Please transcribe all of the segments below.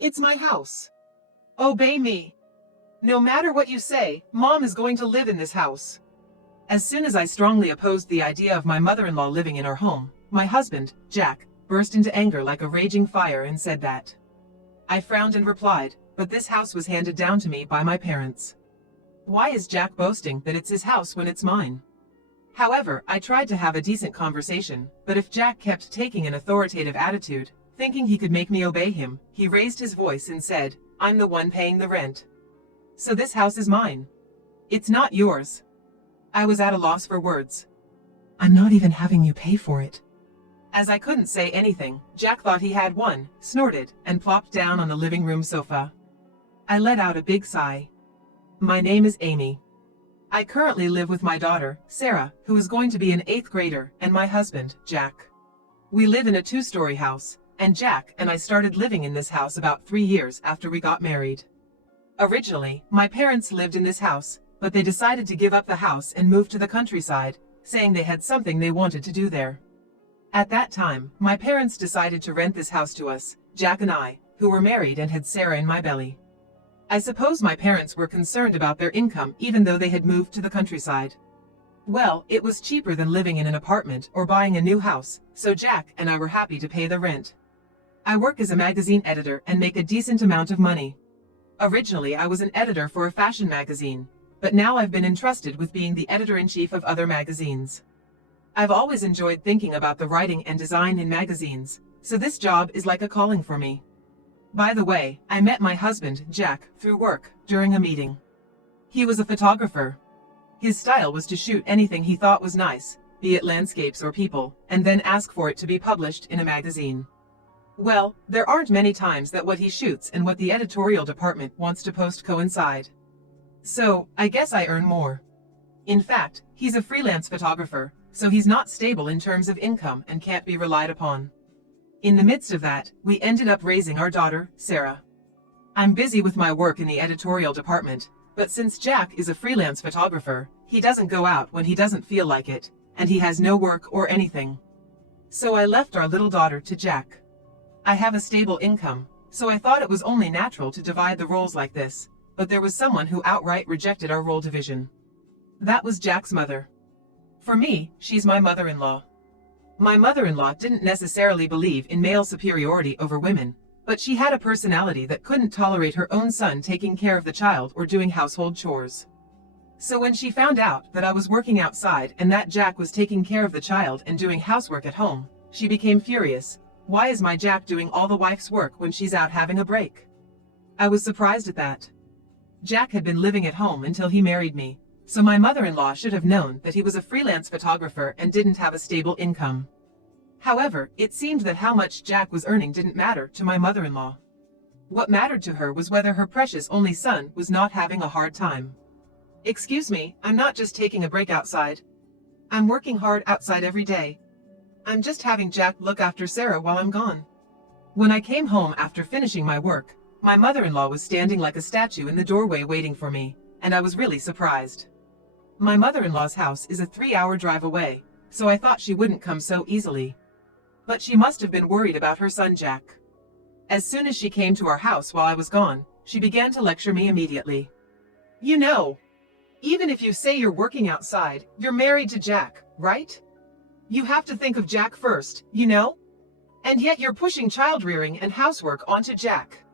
It's my house. Obey me. No matter what you say, Mom is going to live in this house. As soon as I strongly opposed the idea of my mother-in-law living in our home, my husband, Jack, burst into anger like a raging fire and said that. I frowned and replied, but this house was handed down to me by my parents. Why is Jack boasting that it's his house when it's mine? However, I tried to have a decent conversation, but if Jack kept taking an authoritative attitude, thinking he could make me obey him, he raised his voice and said, I'm the one paying the rent. So this house is mine. It's not yours. I was at a loss for words. I'm not even having you pay for it. As I couldn't say anything, Jack thought he had one, snorted, and plopped down on the living room sofa. I let out a big sigh. My name is Amy. I currently live with my daughter, Sarah, who is going to be an 8th grader, and my husband, Jack. We live in a 2-story house, and Jack and I started living in this house about 3 years after we got married. Originally, my parents lived in this house, but they decided to give up the house and move to the countryside, saying they had something they wanted to do there. At that time, my parents decided to rent this house to us, Jack and I, who were married and had Sarah in my belly. I suppose my parents were concerned about their income even though they had moved to the countryside. Well, it was cheaper than living in an apartment or buying a new house, so Jack and I were happy to pay the rent. I work as a magazine editor and make a decent amount of money. Originally, I was an editor for a fashion magazine, but now I've been entrusted with being the editor-in-chief of other magazines. I've always enjoyed thinking about the writing and design in magazines, so this job is like a calling for me. By the way, I met my husband, Jack, through work, during a meeting. He was a photographer. His style was to shoot anything he thought was nice, be it landscapes or people, and then ask for it to be published in a magazine. Well, there aren't many times that what he shoots and what the editorial department wants to post coincide. So, I guess I earn more. In fact, he's a freelance photographer, so he's not stable in terms of income and can't be relied upon. In the midst of that, we ended up raising our daughter, Sarah. I'm busy with my work in the editorial department, but since Jack is a freelance photographer, he doesn't go out when he doesn't feel like it, and he has no work or anything. So I left our little daughter to Jack. I have a stable income, so I thought it was only natural to divide the roles like this, but there was someone who outright rejected our role division. That was Jack's mother. For me, she's my mother-in-law. My mother-in-law didn't necessarily believe in male superiority over women, but she had a personality that couldn't tolerate her own son taking care of the child or doing household chores. So when she found out that I was working outside and that Jack was taking care of the child and doing housework at home, she became furious. Why is my Jack doing all the wife's work when she's out having a break? I was surprised at that. Jack had been living at home until he married me, so my mother-in-law should have known that he was a freelance photographer and didn't have a stable income. However, it seemed that how much Jack was earning didn't matter to my mother-in-law. What mattered to her was whether her precious only son was not having a hard time. Excuse me, I'm not just taking a break outside. I'm working hard outside every day. I'm just having Jack look after Sarah while I'm gone. When I came home after finishing my work, my mother-in-law was standing like a statue in the doorway waiting for me, and I was really surprised. My mother-in-law's house is a 3-hour drive away, so I thought she wouldn't come so easily. But she must have been worried about her son Jack. As soon as she came to our house while I was gone, she began to lecture me immediately. You know, even if you say you're working outside, you're married to Jack, right? You have to think of Jack first, you know? And yet you're pushing child-rearing and housework onto Jack.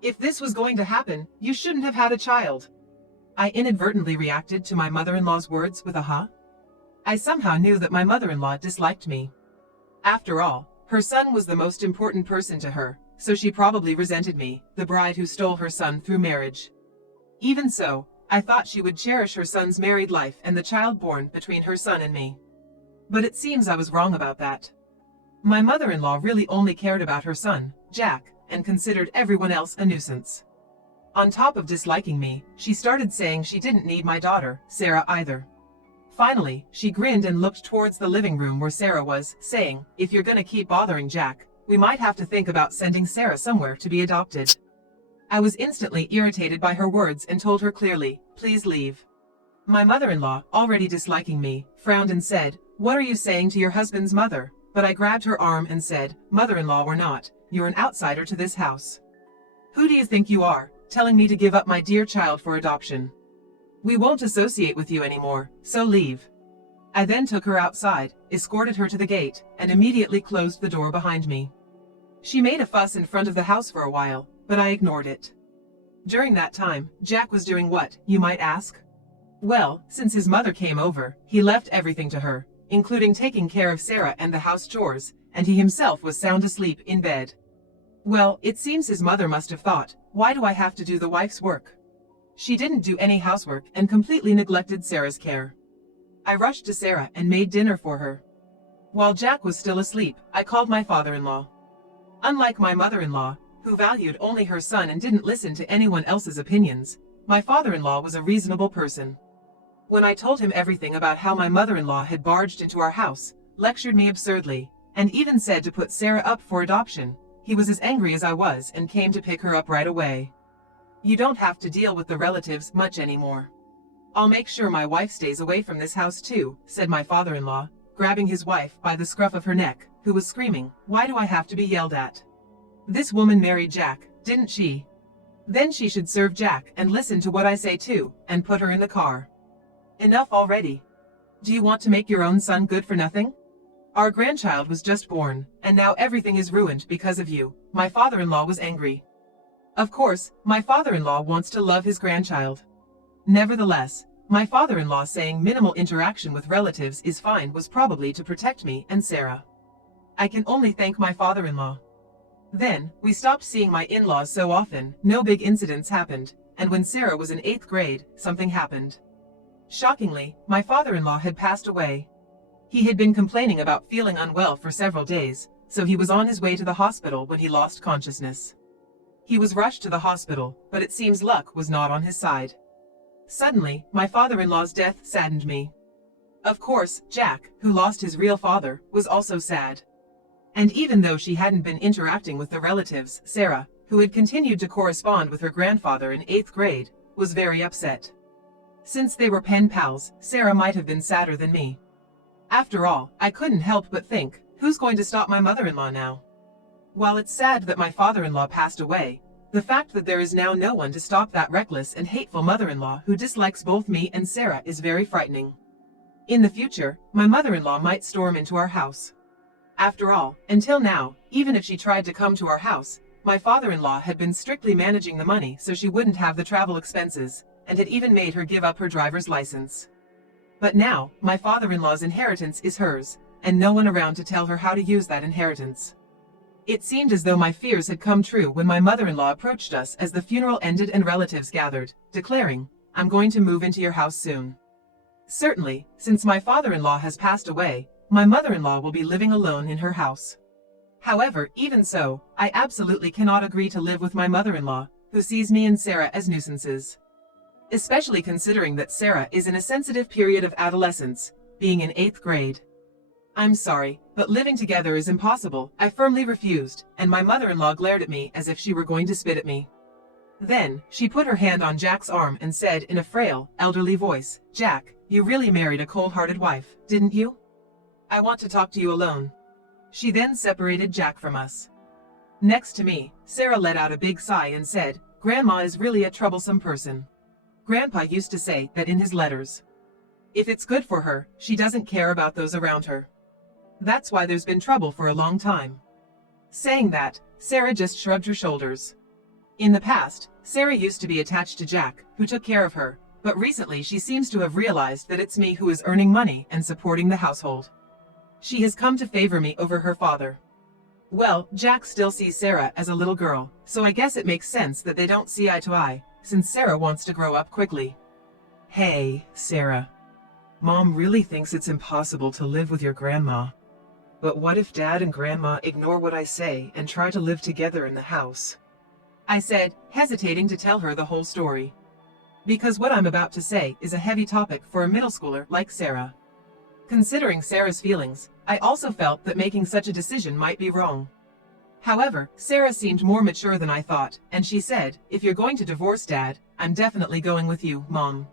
If this was going to happen, you shouldn't have had a child. I inadvertently reacted to my mother-in-law's words with a huh? I somehow knew that my mother-in-law disliked me. After all, her son was the most important person to her, so she probably resented me, the bride who stole her son through marriage. Even so, I thought she would cherish her son's married life and the child born between her son and me. But it seems I was wrong about that. My mother-in-law really only cared about her son, Jack, and considered everyone else a nuisance. On top of disliking me, she started saying she didn't need my daughter, Sarah, either. Finally, she grinned and looked towards the living room where Sarah was, saying, if you're gonna keep bothering Jack, we might have to think about sending Sarah somewhere to be adopted. I was instantly irritated by her words and told her clearly, please leave. My mother-in-law, already disliking me, frowned and said, what are you saying to your husband's mother? But I grabbed her arm and said, mother-in-law or not, you're an outsider to this house. Who do you think you are, telling me to give up my dear child for adoption? We won't associate with you anymore, so leave. I then took her outside, escorted her to the gate, and immediately closed the door behind me. She made a fuss in front of the house for a while, but I ignored it. During that time, Jack was doing what, you might ask? Well, since his mother came over, he left everything to her, including taking care of Sarah and the house chores, and he himself was sound asleep in bed. Well, it seems his mother must have thought, why do I have to do the wife's work? She didn't do any housework and completely neglected Sarah's care. I rushed to Sarah and made dinner for her. While Jack was still asleep, I called my father-in-law. Unlike my mother-in-law, who valued only her son and didn't listen to anyone else's opinions, my father-in-law was a reasonable person. When I told him everything about how my mother-in-law had barged into our house, lectured me absurdly, and even said to put Sarah up for adoption, he was as angry as I was and came to pick her up right away. You don't have to deal with the relatives much anymore. I'll make sure my wife stays away from this house too, said my father-in-law, grabbing his wife by the scruff of her neck, who was screaming, why do I have to be yelled at? This woman married Jack, didn't she? Then she should serve Jack and listen to what I say too, and put her in the car. Enough already. Do you want to make your own son good for nothing? Our grandchild was just born, and now everything is ruined because of you. My father-in-law was angry. Of course, my father-in-law wants to love his grandchild. Nevertheless, my father-in-law saying minimal interaction with relatives is fine was probably to protect me and Sarah. I can only thank my father-in-law. Then, we stopped seeing my in-laws so often, no big incidents happened, and when Sarah was in 8th grade, something happened. Shockingly, my father-in-law had passed away. He had been complaining about feeling unwell for several days, so he was on his way to the hospital when he lost consciousness. He was rushed to the hospital, but it seems luck was not on his side. Suddenly, my father-in-law's death saddened me. Of course, Jack, who lost his real father, was also sad. And even though she hadn't been interacting with the relatives, Sarah, who had continued to correspond with her grandfather in 8th grade, was very upset. Since they were pen pals, Sarah might have been sadder than me. After all, I couldn't help but think, who's going to stop my mother-in-law now? While it's sad that my father-in-law passed away, the fact that there is now no one to stop that reckless and hateful mother-in-law who dislikes both me and Sarah is very frightening. In the future, my mother-in-law might storm into our house. After all, until now, even if she tried to come to our house, my father-in-law had been strictly managing the money so she wouldn't have the travel expenses, and had even made her give up her driver's license. But now, my father-in-law's inheritance is hers, and no one around to tell her how to use that inheritance. It seemed as though my fears had come true when my mother-in-law approached us as the funeral ended and relatives gathered, declaring, I'm going to move into your house soon. Certainly, since my father-in-law has passed away, my mother-in-law will be living alone in her house. However, even so, I absolutely cannot agree to live with my mother-in-law, who sees me and Sarah as nuisances. Especially considering that Sarah is in a sensitive period of adolescence, being in 8th grade. I'm sorry, but living together is impossible, I firmly refused, and my mother-in-law glared at me as if she were going to spit at me. Then, she put her hand on Jack's arm and said in a frail, elderly voice, Jack, you really married a cold-hearted wife, didn't you? I want to talk to you alone. She then separated Jack from us. Next to me, Sarah let out a big sigh and said, Grandma is really a troublesome person. Grandpa used to say that in his letters. If it's good for her, she doesn't care about those around her. That's why there's been trouble for a long time. Saying that, Sarah just shrugged her shoulders. In the past, Sarah used to be attached to Jack, who took care of her, but recently she seems to have realized that it's me who is earning money and supporting the household. She has come to favor me over her father. Well, Jack still sees Sarah as a little girl, so I guess it makes sense that they don't see eye to eye, since Sarah wants to grow up quickly. Hey, Sarah. Mom really thinks it's impossible to live with your grandma. But what if Dad and Grandma ignore what I say and try to live together in the house? I said, hesitating to tell her the whole story. Because what I'm about to say is a heavy topic for a middle schooler like Sarah. Considering Sarah's feelings, I also felt that making such a decision might be wrong. However, Sarah seemed more mature than I thought, and she said, if you're going to divorce Dad, I'm definitely going with you, Mom.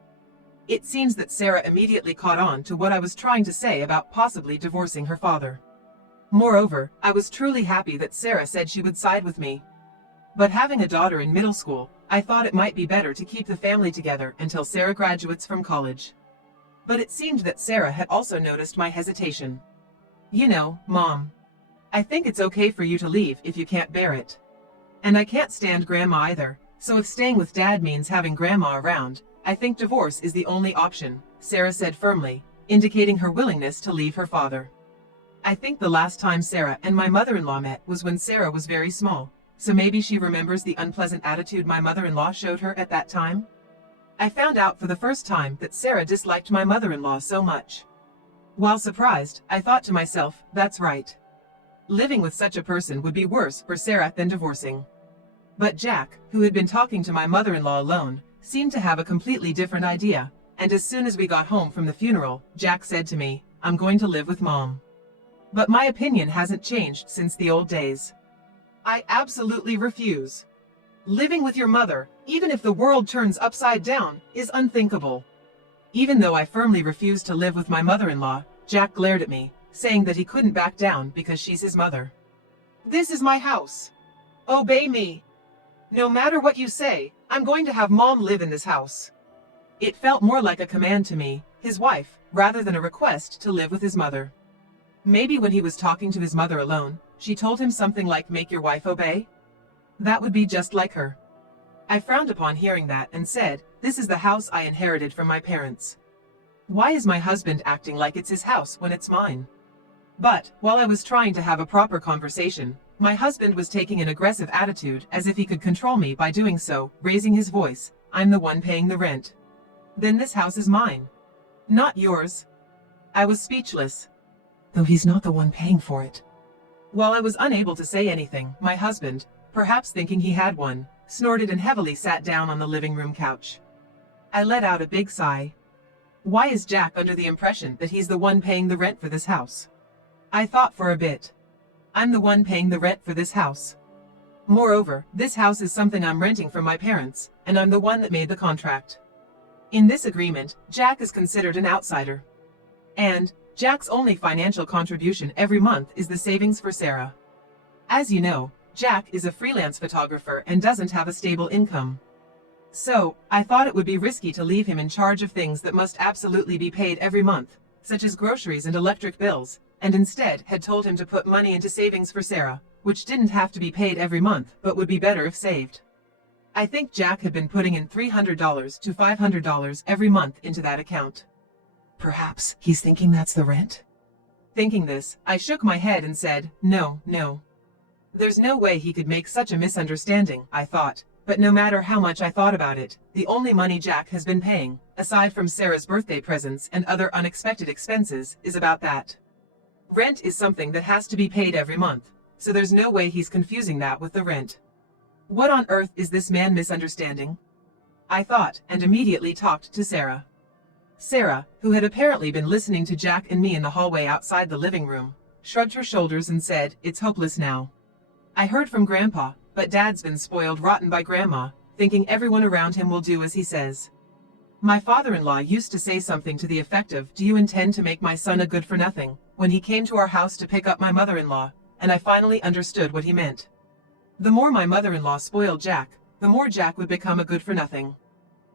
It seems that Sarah immediately caught on to what I was trying to say about possibly divorcing her father. Moreover, I was truly happy that Sarah said she would side with me. But having a daughter in middle school, I thought it might be better to keep the family together until Sarah graduates from college. But it seemed that Sarah had also noticed my hesitation. You know, Mom, I think it's okay for you to leave if you can't bear it. And I can't stand Grandma either, so if staying with Dad means having Grandma around, I think divorce is the only option, Sarah said firmly, indicating her willingness to leave her father. I think the last time Sarah and my mother-in-law met was when Sarah was very small, so maybe she remembers the unpleasant attitude my mother-in-law showed her at that time? I found out for the first time that Sarah disliked my mother-in-law so much. While surprised, I thought to myself, that's right. Living with such a person would be worse for Sarah than divorcing. But Jack, who had been talking to my mother-in-law alone, seemed to have a completely different idea, and as soon as we got home from the funeral, Jack said to me, I'm going to live with Mom. But my opinion hasn't changed since the old days. I absolutely refuse. Living with your mother, even if the world turns upside down, is unthinkable. Even though I firmly refused to live with my mother-in-law, Jack glared at me, saying that he couldn't back down because she's his mother. This is my house. Obey me. No matter what you say, I'm going to have Mom live in this house. It felt more like a command to me, his wife, rather than a request to live with his mother. Maybe when he was talking to his mother alone, she told him something like make your wife obey? That would be just like her. I frowned upon hearing that and said, this is the house I inherited from my parents. Why is my husband acting like it's his house when it's mine? But, while I was trying to have a proper conversation, my husband was taking an aggressive attitude as if he could control me by doing so, raising his voice, I'm the one paying the rent. Then this house is mine. Not yours. I was speechless. Though he's not the one paying for it. While I was unable to say anything, my husband, perhaps thinking he had one, snorted and heavily sat down on the living room couch. I let out a big sigh. Why is Jack under the impression that he's the one paying the rent for this house? I thought for a bit. I'm the one paying the rent for this house. Moreover, this house is something I'm renting from my parents, and I'm the one that made the contract. In this agreement, Jack is considered an outsider. And Jack's only financial contribution every month is the savings for Sarah. As you know, Jack is a freelance photographer and doesn't have a stable income. So, I thought it would be risky to leave him in charge of things that must absolutely be paid every month, such as groceries and electric bills, and instead had told him to put money into savings for Sarah, which didn't have to be paid every month but would be better if saved. I think Jack had been putting in $300 to $500 every month into that account. Perhaps he's thinking that's the rent? Thinking this, I shook my head and said, no. There's no way he could make such a misunderstanding, I thought, but no matter how much I thought about it, the only money Jack has been paying, aside from Sarah's birthday presents and other unexpected expenses, is about that. Rent is something that has to be paid every month, so there's no way he's confusing that with the rent. What on earth is this man misunderstanding? I thought, and immediately talked to Sarah. Sarah, who had apparently been listening to Jack and me in the hallway outside the living room, shrugged her shoulders and said, it's hopeless now. I heard from Grandpa, but Dad's been spoiled rotten by Grandma, thinking everyone around him will do as he says. My father-in-law used to say something to the effect of, do you intend to make my son a good-for-nothing, when he came to our house to pick up my mother-in-law, and I finally understood what he meant. The more my mother-in-law spoiled Jack, the more Jack would become a good-for-nothing.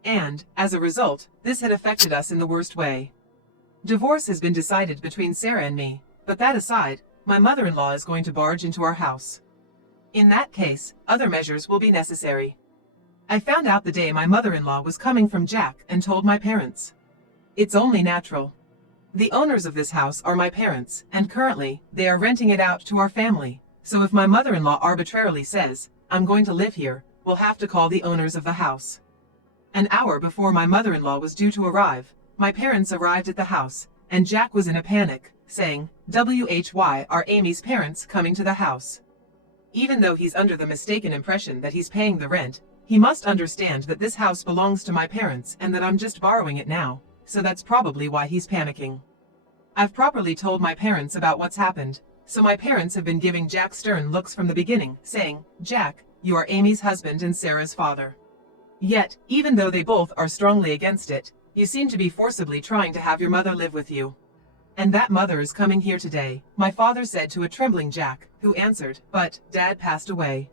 And, as a result, this had affected us in the worst way. Divorce has been decided between Sarah and me, but that aside, my mother-in-law is going to barge into our house. In that case, other measures will be necessary. I found out the day my mother-in-law was coming from Jack and told my parents. It's only natural. The owners of this house are my parents, and currently, they are renting it out to our family, so if my mother-in-law arbitrarily says, I'm going to live here, we'll have to call the owners of the house. An hour before my mother-in-law was due to arrive, my parents arrived at the house, and Jack was in a panic, saying, WHY are Amy's parents coming to the house? Even though he's under the mistaken impression that he's paying the rent, he must understand that this house belongs to my parents and that I'm just borrowing it now, so that's probably why he's panicking. I've properly told my parents about what's happened, so my parents have been giving Jack stern looks from the beginning, saying, Jack, you are Amy's husband and Sarah's father. Yet, even though they both are strongly against it, you seem to be forcibly trying to have your mother live with you. And that mother is coming here today, my father said to a trembling Jack, who answered, but, Dad passed away.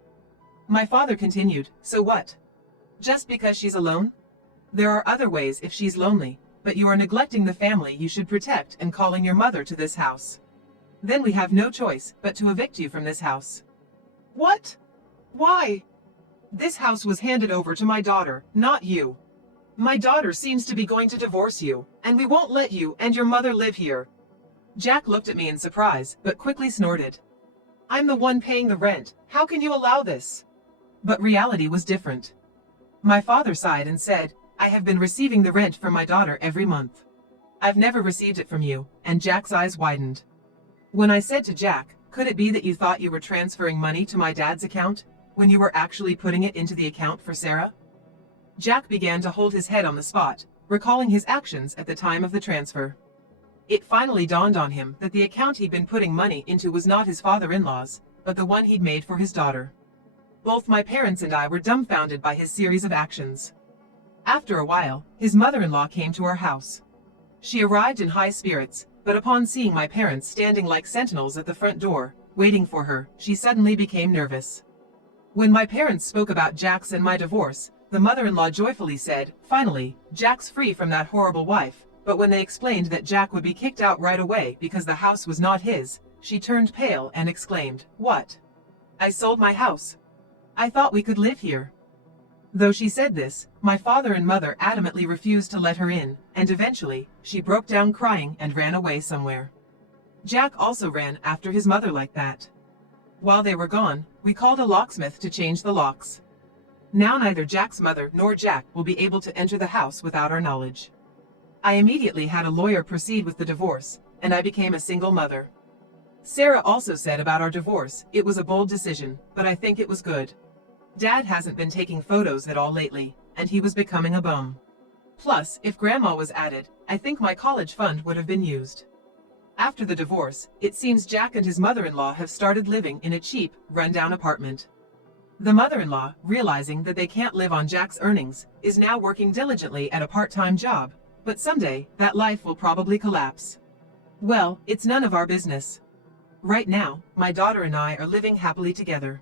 My father continued, so what? Just because she's alone? There are other ways if she's lonely, but you are neglecting the family you should protect and calling your mother to this house. Then we have no choice but to evict you from this house. What? Why? This house was handed over to my daughter, not you. My daughter seems to be going to divorce you, and we won't let you and your mother live here. Jack looked at me in surprise, but quickly snorted. I'm the one paying the rent, how can you allow this? But reality was different. My father sighed and said, I have been receiving the rent from my daughter every month. I've never received it from you, and Jack's eyes widened. When I said to Jack, could it be that you thought you were transferring money to my dad's account, when you were actually putting it into the account for Sarah? Jack began to hold his head on the spot, recalling his actions at the time of the transfer. It finally dawned on him that the account he'd been putting money into was not his father-in-law's, but the one he'd made for his daughter. Both my parents and I were dumbfounded by his series of actions. After a while, his mother-in-law came to our house. She arrived in high spirits, but upon seeing my parents standing like sentinels at the front door, waiting for her, she suddenly became nervous. When my parents spoke about Jack's and my divorce, the mother-in-law joyfully said, finally, Jack's free from that horrible wife, but when they explained that Jack would be kicked out right away because the house was not his, she turned pale and exclaimed, what? I sold my house. I thought we could live here. Though she said this, my father and mother adamantly refused to let her in, and eventually, she broke down crying and ran away somewhere. Jack also ran after his mother like that. While they were gone, we called a locksmith to change the locks. Now neither Jack's mother nor Jack will be able to enter the house without our knowledge. I immediately had a lawyer proceed with the divorce, and I became a single mother. Sarah also said about our divorce, it was a bold decision, but I think it was good. Dad hasn't been taking photos at all lately, and he was becoming a bum. Plus, if Grandma was added, I think my college fund would have been used. After the divorce, it seems Jack and his mother-in-law have started living in a cheap, run-down apartment. The mother-in-law, realizing that they can't live on Jack's earnings, is now working diligently at a part-time job, but someday, that life will probably collapse. Well, it's none of our business. Right now, my daughter and I are living happily together.